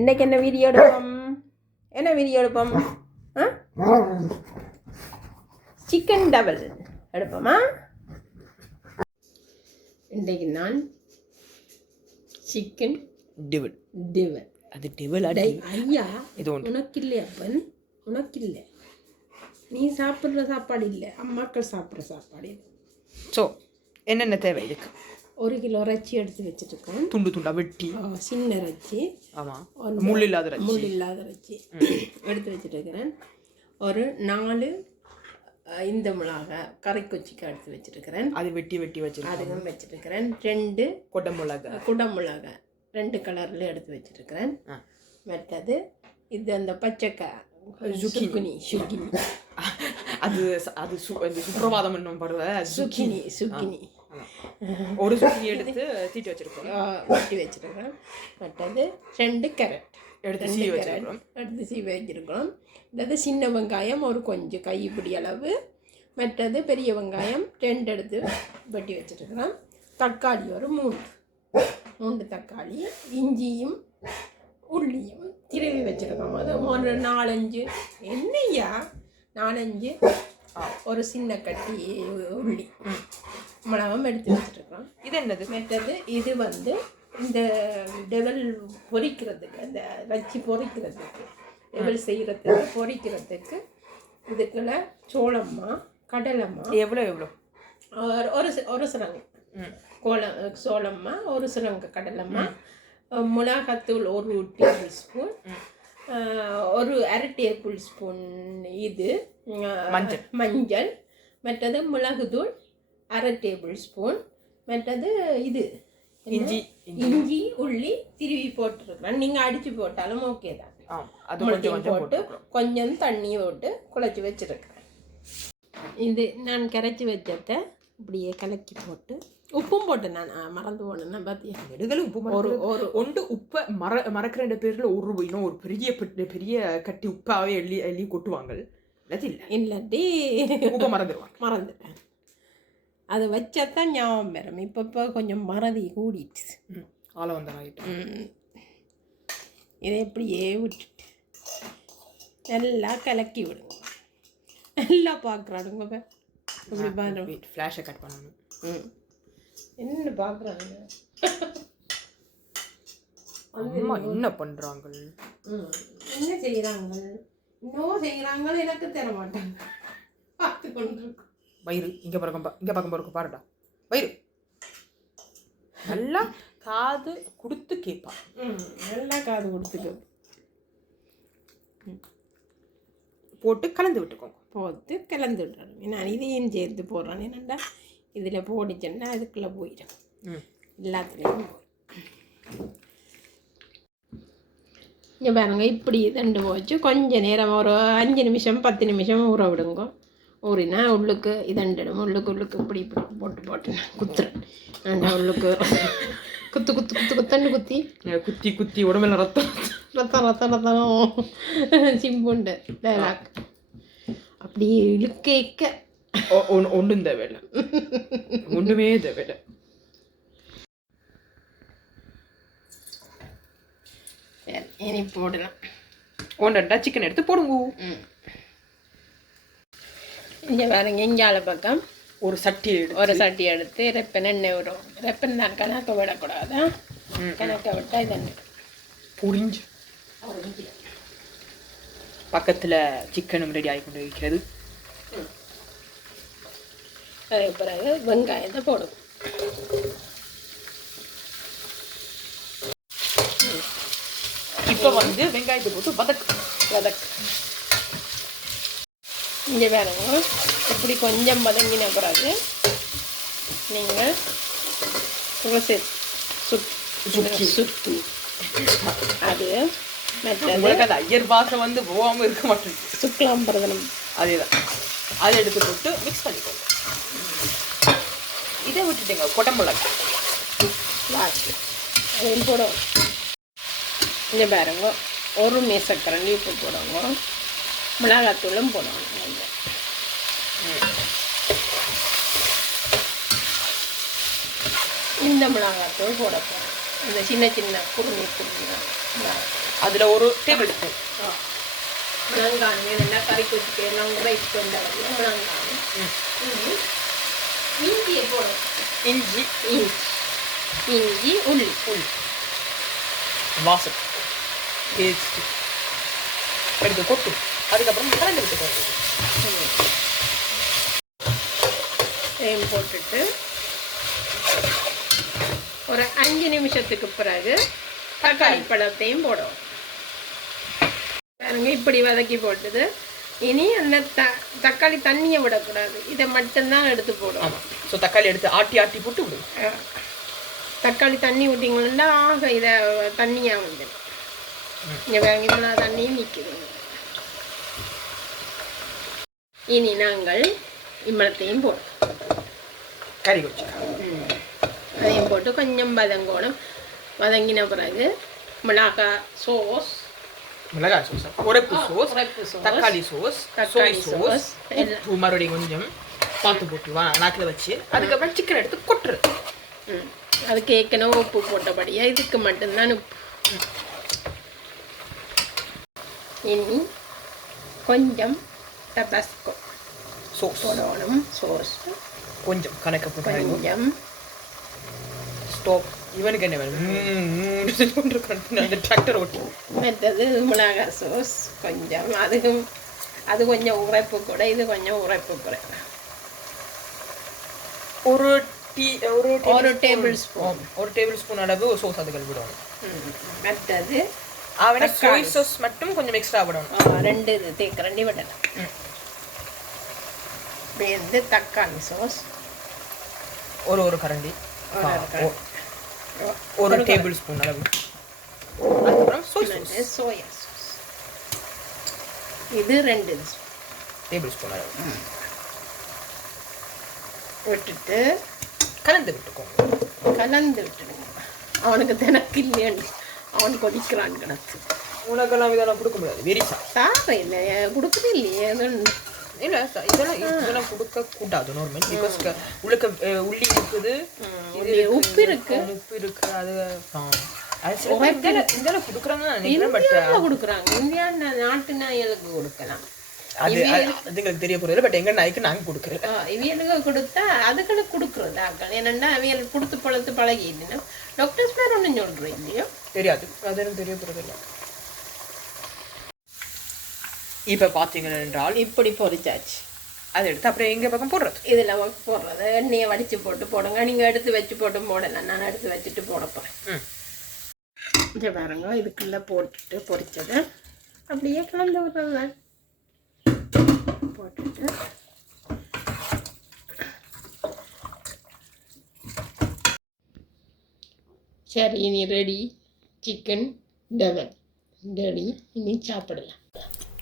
இன்றைக்கு என்ன வீடியோ எடுப்போம்? என்ன வீடியோ எடுப்போம்? சிக்கன் டபுள் எடுப்போமா? இன்றைக்கு நான் சிக்கன் டிவல் டிவல் அது டிவல் ஐயா இது உனக்கு இல்லை அப்பன், உனக்கு இல்லை. நீ சாப்பிட்ற சாப்பாடு இல்லை, அம்மாக்கள் சாப்பிட்ற சாப்பாடு இது. ஸோ என்னென்ன தேவை இதுக்கு? 1 கிலோ இறைச்சி எடுத்து வச்சுருக்கேன், துண்டு துண்டா வெட்டி. சின்ன இறைச்சி, ஆமாம், முள் இல்லாத இறைச்சி எடுத்து வச்சுருக்கிறேன். ஒரு 4 இந்த மிளகாய் கரைக்கொச்சிக்காய் எடுத்து வச்சுருக்கிறேன், அது வெட்டி வச்சுருக்கேன். அதுவும் வச்சுருக்கிறேன். 2 குடமிளகாய் 2 கலரில் எடுத்து வச்சுருக்கிறேன். மற்றது இது அந்த பச்சைக்காய் சுக்கினி அது அது சுப்பிரபாதம் என்னும் படுவ சுக்கினி ஒரு சுக்கினி எடுத்து தீட்டி வச்சிருக்கோம், வெட்டி வச்சிருக்கோம். மற்றது 2 கேரட் எடுத்து சீவி வச்சிருக்கோம். மற்றது சின்ன வெங்காயம் ஒரு கொஞ்சம் கைப்பிடி அளவு. மற்றது பெரிய வெங்காயம் 2 எடுத்து வெட்டி வச்சிருக்கிறோம். தக்காளி ஒரு 3 தக்காளி, இஞ்சியும் உள்ளியும் திருவி வச்சுருக்கோம். அது ஒரு 4-5 என்னையா 4-5 ஒரு சின்ன கட்டி உள்ளி மிளகாவும் எடுத்து வச்சுருக்கோம். இது என்னது? மற்றது இது வந்து இந்த டெவல் பொரிக்கிறதுக்கு, அந்த வச்சு பொரிக்கிறதுக்கு, டெவல் செய்கிறதுக்கு பொரிக்கிறதுக்கு இதுக்குள்ள சோளம்மா கடலைம்மா எவ்வளோ ஒரு சிறங்கு சோளம்மா, ஒரு சிறங்கு கடலைம்மா, மிளகாத்தூள் 1 டேபிள் ஸ்பூன், ஒரு 1/2 டேபிள் ஸ்பூன் இது மஞ்சள், மற்றது மிளகுத்தூள் 1/2 டேபிள் ஸ்பூன், மற்றது இது இஞ்சி உள்ளி திருவி போட்டுருக்குறேன். நீங்கள் அடித்து போட்டாலும் ஓகே தான். போட்டு கொஞ்சம் தண்ணி போட்டு குழச்சி வச்சுருக்கிறேன். இது நான் கரைச்சி வச்சதை இப்படியே கலக்கி போட்டு உப்பும் போட்டு நான் மறந்து போனேன்னா பார்த்தியா, நெடுகளும் உப்பு ஒன்று உப்பை மறக்கிற 2 பேரில் இன்னும் ஒரு பெரிய கட்டி உப்பாகவே எள்ளி கொட்டுவாங்க. இல்லாட்டி உப்பை மறந்துட்டேன். அது வச்சாதான் ஞாபகம் வரும். இப்போ கொஞ்சம் மறதி கூடிட்டு ஆளவந்தாயிட்டு இதை எப்படியே விட்டுட்டு நல்லா கலக்கி விடுங்க. நல்லா பார்க்குறாடுங்க. ஃப்ளாஷை கட் பண்ணணும். என்ன பார்க்குறாங்க, அம்மா என்ன பண்ணுறாங்க, என்ன செய்கிறாங்க, இன்னும் செய்கிறாங்க, எனக்கு தர மாட்டாங்க. பார்த்து கொண்டிருக்கோம். வயிறு இங்கே பக்கம் இருக்கு பாருடா, வயிறு நல்லா காது கொடுத்து கேட்பான். நல்லா காது கொடுத்து போட்டு கலந்து விட்டுக்கோங்க. போட்டு கலந்து விட்டுறேன். நான் இதையும் சேர்த்து போடுறேன். என்னண்டா இதில் போடிச்சேன்னா அதுக்குள்ளே போயிடும், எல்லாத்துலேயும் இங்கே பாருங்க. இப்படி 2 போச்சு. கொஞ்சம் நேரம் ஒரு 5 நிமிஷம் 10 நிமிஷம் ஊற விடுங்க. ஊறினா உள்ளுக்கு இதண்டிடும். உள்ளுக்கு இப்படி போட்டு நான் குத்துறேன். நான் உள்ளுக்கு குத்துன்னு குத்தி உடம்புல ரத்தம் சிம்புண்டு டைலாக் அப்படி இழுக்க ஒன்றும் தேவையில்லை, ஒன்றுமே தேவையில்லை. இனி போடலாம். ஒன்றா சிக்கன் எடுத்து போடுங்க. இங்கே பாருங்க, இங்கால பக்கம் ஒரு சட்டி எடுத்து ரெப்பன் எண்ணெய் வரும். ரெப்பன் தான் கணக்க விடக்கூடாது. கணக்க விட்டால் இது புரிஞ்சு பக்கத்தில் சிக்கனும் ரெடி ஆகி கொண்டு இருக்கிறது. அதுக்கு பிறகு வெங்காயத்தை போடும். இப்போ வந்து வெங்காயத்தை போட்டு வதக்கு. இங்கே பாருங்க, இப்படி கொஞ்சம் வதங்கின பிறகு நீங்கள் சுற்றி அது மற்றது ஐயர் பாசம் வந்து போகாமல் இருக்க மாட்டேங்குது. சுக்கலாம் பிரதனம் அதேதான். அதை எடுத்து போட்டு மிக்ஸ் பண்ணிக்கோங்க. இதை விட்டுட்டுங்க குடமிளகாய் அதில் போடுவோம். இங்கே பாருங்க, ஒரு மேசக்கரண்டி உப்பு போடுவோங்க. மிளகாத்தூளும் போடுவாங்க. இந்த மிளகாத்தூள் போட போகிறோம். இந்த சின்ன குருணி அதில் ஒரு டேபிள் ஸ்பூன் முழங்கானு என்ன கறி கொச்சிக்கு எல்லாம் ரைஸ் கொண்டாடுங்க முழங்கானு இஞ்சியை போடும் இஞ்சி உள்ளி வாசம் டேஸ்ட் எடுத்து கொட்டு அதுக்கப்புறம் கலந்து விட்டுக்கோங்க தேன் போட்டுட்டு ஒரு 5 நிமிஷத்துக்கு பிறகு தக்காளி பழத்தையும் போடும் பாருங்க இப்படி வதக்கி போட்டது இனி அந்த தக்காளி தண்ணியை விடக்கூடாது இதை மட்டும்தான் எடுத்து போடும் ஆமாம் ஸோ தக்காளி எடுத்து ஆட்டி போட்டு விடும் தக்காளி தண்ணி விட்டிங்கன்னா ஆக இதை தண்ணியாக வந்துடும் இங்கே வேறு இவ்வளோ தண்ணியும் நிற்குது இனி நாங்கள் இம்மளத்தையும் போடும் கறி வச்சு அதையும் போட்டு கொஞ்சம் வதங்கணும் வதங்கின பிறகு மிளகாய் சோஸ் உரைப்பு சோஸ் தக்காளி சோஸ் உப்பு மறுபடியும் கொஞ்சம் பார்த்து போட்டு நாக்கில் வச்சு அதுக்கப்புறம் சிக்கன் எடுத்து கொட்டுரு அதுக்கு ஏற்கனவே உப்பு போட்டபடியா இதுக்கு மட்டும்தான் உப்பு இனி கொஞ்சம் டபாஸ்கோ சோஸ் போடணும் சோஸ் கொஞ்சம் கணக்கு போட்டு கொஞ்சம் ஸ்டாப் இவனுக்கு என்ன வேணும் அந்த டிராக்டர் ஓட்டி மற்றது மிளகாய் சோஸ் கொஞ்சம் அதுக்கும் அது கொஞ்சம் உரைப்பு கூட இது கொஞ்சம் உரைப்பு கூட ஒரு டேபிள் ஸ்பூன் அளவு சோஸ் அதுகள் விடணும் மற்றது அவனை சோய் சாஸ் மட்டும் கொஞ்சம் எக்ஸ்ட்ரா விடணும் 2 இது தேக்கரண்டி விடணும் வந்து தக்காளி சோஸ் ஒரு கரண்டி ஒரு டேபிள் ஸ்பூன் அளவு அதுக்கப்புறம் சோயா சாஸ் இது 2 டேபிள் ஸ்பூன் அளவு விட்டுட்டு கலந்து விட்டுடுங்க அவனுக்கு தினக்கு இல்லையாண்டு அவன் கொதிக்கிறான் கிடக்கு உனக்கெல்லாம் இதெல்லாம் கொடுக்க முடியாது வெரிசா சாப்பிட இல்லை கொடுக்குது இல்லையே இல்லை இதெல்லாம் கொடுக்க கூடாது நார்மல் பிகாஸ் உள்ளுக்க உள்ளி இருக்குது உப்பு இருக்கு அது இதெல்லாம் கொடுக்குறாங்க நினைக்கிறேன் பட் கொடுக்குறாங்க இந்தியா நாட்டு நாய்களுக்கு கொடுக்கலாம் அது அதுங்களுக்கு தெரிய போறது பட் எங்க நாய்க்கு நாங்க கொடுக்குறோம் இவியலுக்கு கொடுத்தா அதுகளுக்கு கொடுக்குறது ஆக்கள் என்னென்னா அவியல் கொடுத்து பழத்து பழகிடுன்னா டாக்டர்ஸ் பேர் ஒன்றும் சொல்கிறோம் இல்லையோ தெரியாது அது எனக்கு தெரிய போகிறது இல்லை இப்போ பார்த்தீங்கன்னா என்றால் இப்படி பொரிச்சாச்சு அதை எடுத்து அப்புறம் எங்கள் பக்கம் போடுறது இதில் போடுறது எண்ணெயை வடித்து போட்டு போடுங்க நீங்கள் எடுத்து வச்சு போட்டு போடலாம் நான் எடுத்து வச்சுட்டு போட போகிறேன் இங்கே பாருங்க இதுக்குள்ளே போட்டுட்டு பொரிச்சதை அப்படியே கலந்து விடுறது தான் போட்டுட்டு சரி இனி ரெடி சிக்கன் டபல் ரெடி இனி சாப்பிடலாம்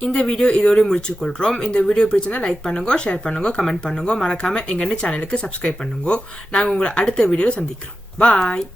இந்த வீடியோ இதோட முடிச்சுக்கொள்கிறோம் இந்த வீடியோ பிடிச்சிருந்தா லைக் பண்ணுங்க ஷேர் பண்ணுங்க கமெண்ட் பண்ணுங்க மறக்காம எங்கள் சேனலுக்கு சப்ஸ்கிரைப் பண்ணுங்க நாங்கள் உங்களை அடுத்த வீடியோவில் சந்திக்கிறோம் பாய்